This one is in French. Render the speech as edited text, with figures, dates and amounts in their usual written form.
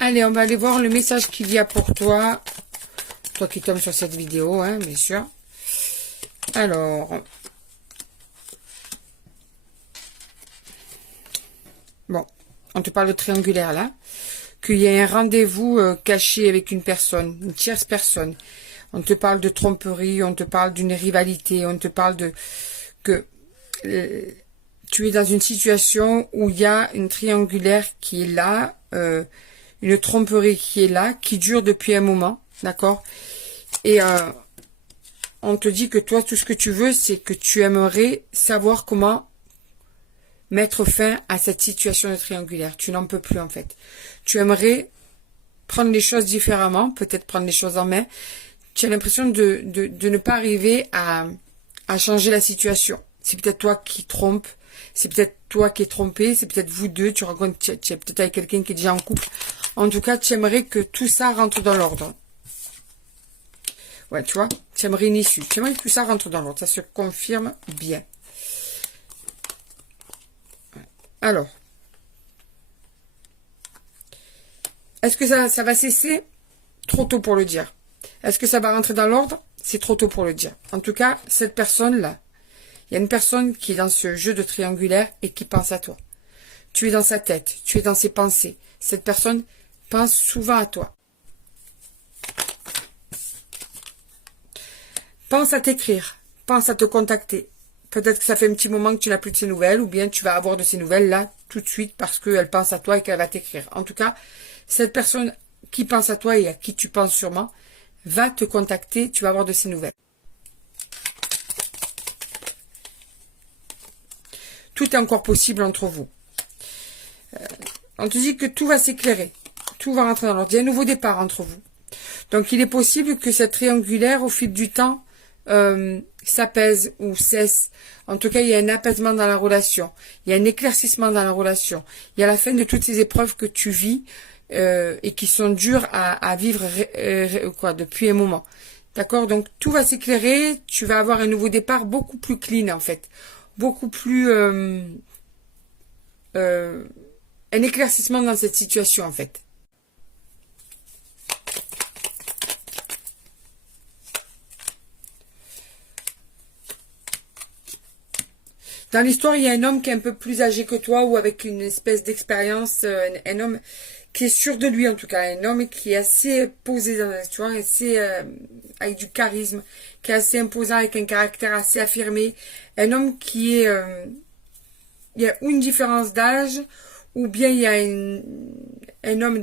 Allez, on va aller voir le message qu'il y a pour toi. Toi qui tombes sur cette vidéo, hein, bien sûr. Alors. Bon, on te parle de triangulaire là. Qu'il y a un rendez-vous caché avec une personne, une tierce personne. On te parle de tromperie, on te parle d'une rivalité, on te parle de que tu es dans une situation où il y a une triangulaire qui est là, une tromperie qui est là, qui dure depuis un moment, d'accord? Et on te dit que toi, tout ce que tu veux, c'est que tu aimerais savoir comment mettre fin à cette situation de triangulaire. Tu n'en peux plus en fait. Tu aimerais prendre les choses différemment, peut-être prendre les choses en main. Tu as l'impression de ne pas arriver à changer la situation. C'est peut-être toi qui trompe, c'est peut-être toi qui es trompé, c'est peut-être vous deux, tu rencontres, tu es peut-être avec quelqu'un qui est déjà en couple. En tout cas, tu aimerais que tout ça rentre dans l'ordre. Ouais, tu vois, tu aimerais une issue. Tu aimerais que tout ça rentre dans l'ordre. Ça se confirme bien. Alors, est-ce que ça va cesser? Trop tôt pour le dire. Est-ce que ça va rentrer dans l'ordre? C'est trop tôt pour le dire. En tout cas, cette personne-là, il y a une personne qui est dans ce jeu de triangulaire et qui pense à toi. Tu es dans sa tête, tu es dans ses pensées. Cette personne pense souvent à toi. Pense à t'écrire, pense à te contacter. Peut-être que ça fait un petit moment que tu n'as plus de ses nouvelles, ou bien tu vas avoir de ses nouvelles là, tout de suite, parce qu'elle pense à toi et qu'elle va t'écrire. En tout cas, cette personne qui pense à toi et à qui tu penses sûrement, va te contacter, tu vas avoir de ses nouvelles. Tout est encore possible entre vous. On te dit que tout va s'éclairer. Tout va rentrer dans l'ordre. Il y a un nouveau départ entre vous. Donc, il est possible que cette triangulaire, au fil du temps, s'apaise ou cesse. En tout cas, il y a un apaisement dans la relation. Il y a un éclaircissement dans la relation. Il y a la fin de toutes ces épreuves que tu vis et qui sont dures à vivre depuis un moment. D'accord? Donc, tout va s'éclairer. Tu vas avoir un nouveau départ beaucoup plus clean, en fait. Beaucoup plus... un éclaircissement dans cette situation, en fait. Dans l'histoire, il y a un homme qui est un peu plus âgé que toi ou avec une espèce d'expérience, un homme qui est sûr de lui en tout cas, un homme qui est assez posé dans la, tu vois, assez avec du charisme, qui est assez imposant, avec un caractère assez affirmé, un homme qui est, il y a une différence d'âge ou bien il y a un homme